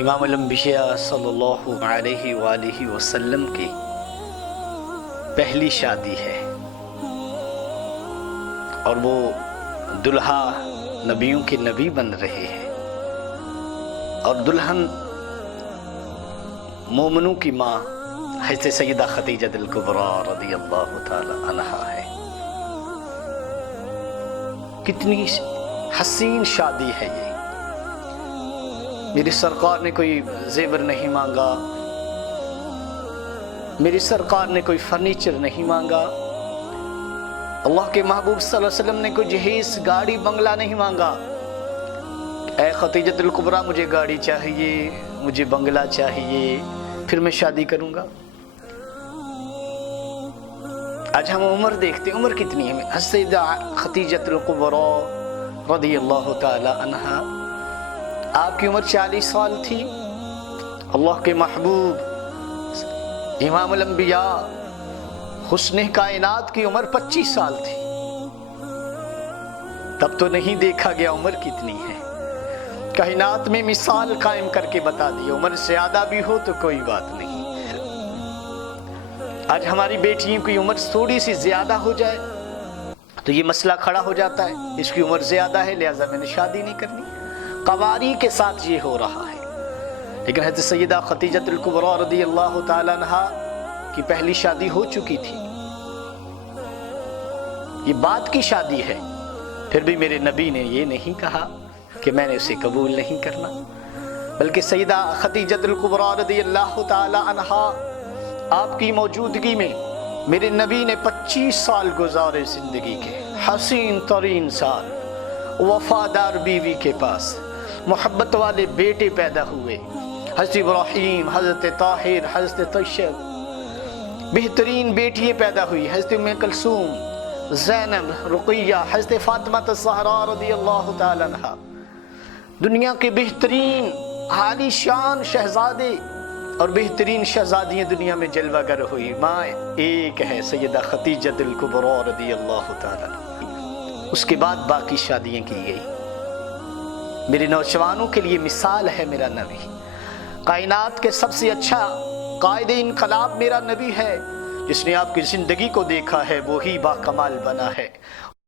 امام الانبیاء صلی اللہ علیہ وآلہ وسلم کی پہلی شادی ہے، اور وہ دلہا نبیوں کے نبی بن رہے ہیں، اور دلہن مومنوں کی ماں حضرت سیدہ خدیجہ الکبریٰ رضی اللہ تعالی عنہا ہے۔ کتنی حسین شادی ہے یہ۔ میری سرکار نے کوئی زیور نہیں مانگا، میری سرکار نے کوئی فرنیچر نہیں مانگا، اللہ کے محبوب صلی اللہ علیہ وسلم نے کوئی جہیز گاڑی بنگلہ نہیں مانگا۔ اے خدیجہ الکبریٰ مجھے گاڑی چاہیے، مجھے بنگلہ چاہیے، پھر میں شادی کروں گا۔ آج ہم عمر دیکھتے ہیں، عمر کتنی ہے؟ سیدہ خدیجہ الکبریٰ رضی اللہ تعالی عنہا، آپ کی عمر 40 سال تھی، اللہ کے محبوب امام الانبیاء حسن کائنات کی عمر 25 سال تھی۔ تب تو نہیں دیکھا گیا عمر کتنی ہے، کائنات میں مثال قائم کر کے بتا دی، عمر زیادہ بھی ہو تو کوئی بات نہیں۔ آج ہماری بیٹیوں کی عمر تھوڑی سی زیادہ ہو جائے تو یہ مسئلہ کھڑا ہو جاتا ہے، اس کی عمر زیادہ ہے لہٰذا میں نے شادی نہیں کرنی۔ قواری کے ساتھ یہ ہو رہا ہے، لیکن حضرت سیدہ خدیجہ الکبریٰ رضی اللہ تعالی عنہا کی پہلی شادی ہو چکی تھی، یہ بعد کی شادی ہے، پھر بھی میرے نبی نے یہ نہیں کہا کہ میں نے اسے قبول نہیں کرنا، بلکہ سیدہ خدیجہ الکبریٰ رضی اللہ تعالی عنہا آپ کی موجودگی میں میرے نبی نے 25 سال گزارے زندگی کے، حسین ترین سال، وفادار بیوی کے پاس، محبت والے بیٹے پیدا ہوئے، حضرت ابراہیم، حضرت طاہر، حضرت طیب، بہترین بیٹیاں پیدا ہوئی، حضرت ام کلثوم، زینب، رقیہ، حضرت فاطمہ الزہراء رضی اللہ تعالی عنہا، دنیا کے بہترین عالی شان شہزادے اور بہترین شہزادیاں دنیا میں جلوہ گر ہوئی، ماں ایک ہے سیدہ خدیجہ الکبریٰ رضی اللہ تعالی عنہا۔ اس کے بعد باقی شادیاں کی گئی۔ میرے نوجوانوں کے لیے مثال ہے میرا نبی، کائنات کے سب سے اچھا قائد انقلاب میرا نبی ہے، جس نے آپ کی زندگی کو دیکھا ہے وہی با کمال بنا ہے،